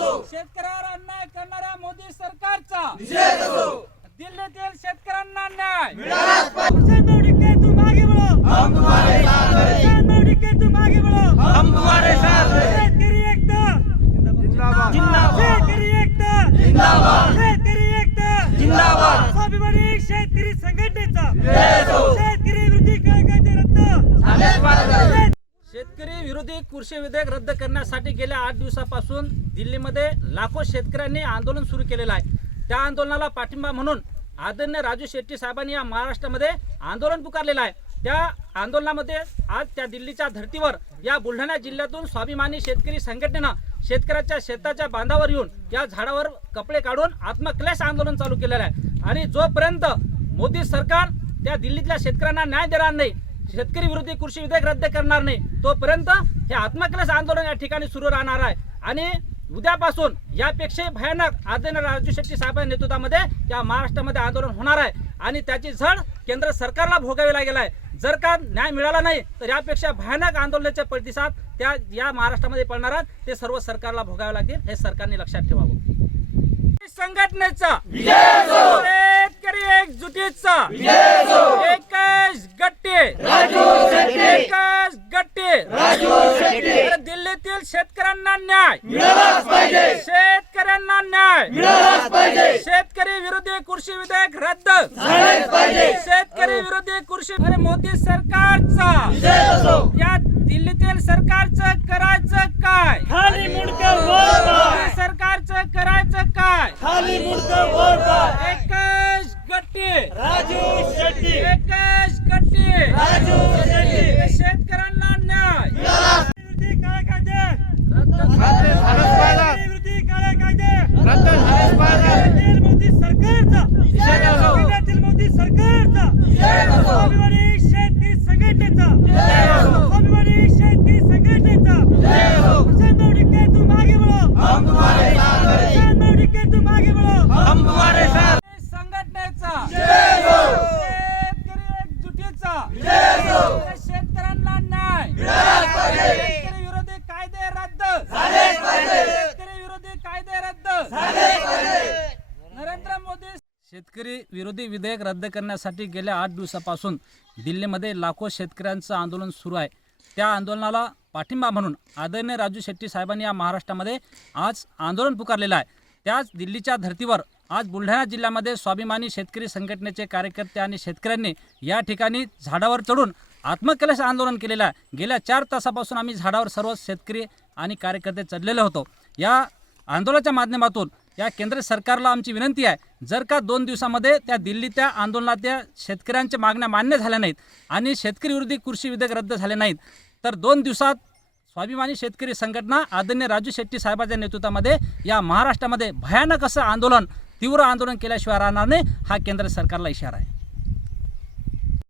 अन्याय करणाऱ्या मोदी सरकारचा. दिल्लीतील शेतकऱ्यांना न्याय. हुसैन डिक्के तुम आगे बढ़ो हम तुम्हारे साथ हैं. हुसैन डिक्के तुम आगे बढ़ो हम तुम्हारे साथ हैं. शेतकरी एकता. जिंदाबाद. शेतकरी एकता. जिंदाबाद. शेतकरी एकता. जिंदाबाद. स्वाभिमानी शेतकरी संघटनेचा शेतकरी विरोधी कायदे रद्द शेतकरी विरोधी कृषी विधेयक रद्द करण्यासाठी गेल्या आठ दिवसापासून दिल्लीमध्ये लाखो शेतकऱ्यांनी आंदोलन सुरू केलेलं आहे. त्या आंदोलनाला पाठिंबा म्हणून आदरणीय राजू शेट्टी साहेबांनी या महाराष्ट्रामध्ये आंदोलन पुकारलेलं आहे. त्या आंदोलनामध्ये आज त्या दिल्लीच्या धर्तीवर या बुलढाणा जिल्ह्यातून स्वाभिमानी शेतकरी संघटनेनं शेतकऱ्याच्या शेताच्या बांधावर येऊन या झाडावर कपडे काढून आत्मक्लेश आंदोलन चालू केलेलं आहे. आणि जोपर्यंत मोदी सरकार त्या दिल्लीतल्या शेतकऱ्यांना न्याय देणार नाही शेतकरी विरोधी कृषी विधेयक रद्द करणार नाही. तोपर्यंत हे आत्मक्लेश आंदोलन या ठिकाणी सुरू राहणार आहे. आणि उद्यापासून यापेक्षाही भयानक आदरणीय राजू शेट्टी साहेबांच्या नेतृत्वामध्ये या महाराष्ट्रामध्ये आंदोलन होणार आहे. आणि त्याची झड केंद्र सरकारला भोगावी लागेल आहे. जर का न्याय मिळाला नाही तर यापेक्षा भयानक आंदोलनाचे प्रतिसाद त्या या महाराष्ट्रामध्ये पडणार आहेत. ते सर्व सरकारला भोगावे लागतील हे सरकारने लक्षात ठेवावं. संघटनेचा शेतकरी एकजुटीचा गट्टे. एकच गट्टे तर दिल्लीतील शेतकऱ्यांना न्याय. शेतकऱ्यांना न्याय. शेतकरी विरोधी कृषी विधेयक रद्द. शेतकरी विरोधी कृषी अरे मोदी सरकारचा. या दिल्लीतील सरकारचं करायचं काय? खाली मोदी सरकारचं करायचं काय? खाली मुड़कर वोट एकच गट्टी. राजू शेट्टी एकच गट्टी राजू शेट्टी शेतकऱ्यांना न्याय विरोधी काळे कायदे रद्द विरोधी काळे कायदे केंद्रातील मोदी सरकारचा केंद्रातील मोदी सरकारचा स्वाभिमानी शेतकरी संघटनेचा. स्वाभिमानी शेतकरी संघटनेचा. हुसैन डिक्के तुम आगे बढ़ो हम तुम्हारे साथ हैं हुसैन डिक्के तुम आगे बढ़ो हम तुम्हारे साथ संघटनेचा शेतकरी एकजुटीचा शेतकऱ्यांना न्याय शेतकरी विरोधी कायदे रद्द शेतकरी विरोधी कायदे रद्द नरेंद्र मोदी शेतकरी विरोधी विधेयक रद्द करण्यासाठी गेल्या आठ दिवसापासून दिल्लीमध्ये लाखो शेतकऱ्यांचं आंदोलन सुरू आहे. त्या आंदोलनाला पाठिंबा म्हणून आदरणीय राजू शेट्टी साहेबांनी या महाराष्ट्रामध्ये आज आंदोलन पुकारलेलं आहे. त्याच दिल्लीच्या धर्तीवर आज बुलढाणा जिल्ह्यामध्ये स्वाभिमानी शेतकरी संघटनेचे कार्यकर्ते आणि शेतकऱ्यांनी या ठिकाणी झाडावर चढून आत्मकलश आंदोलन केलेलं आहे. गेल्या चार तासापासून आम्ही झाडावर सर्व शेतकरी आणि कार्यकर्ते चढलेले होतो. या आंदोलनाच्या माध्यमातून या केंद्र सरकारला आमची विनंती आहे जर का दोन दिवसामध्ये त्या दिल्लीच्या आंदोलनातल्या शेतकऱ्यांच्या मागण्या मान्य झाल्या नाहीत आणि शेतकरी विरोधी कृषी विधेयक रद्द झाले नाहीत तर दोन दिवसात स्वाभिमानी शेतकरी संघटना आदरणीय राजू शेट्टी साहेबांच्या नेतृत्वामध्ये या महाराष्ट्रामध्ये भयानक असं आंदोलन तीव्र आंदोलन केल्याशिवाय राहणार नाही हा केंद्र सरकारला इशारा आहे.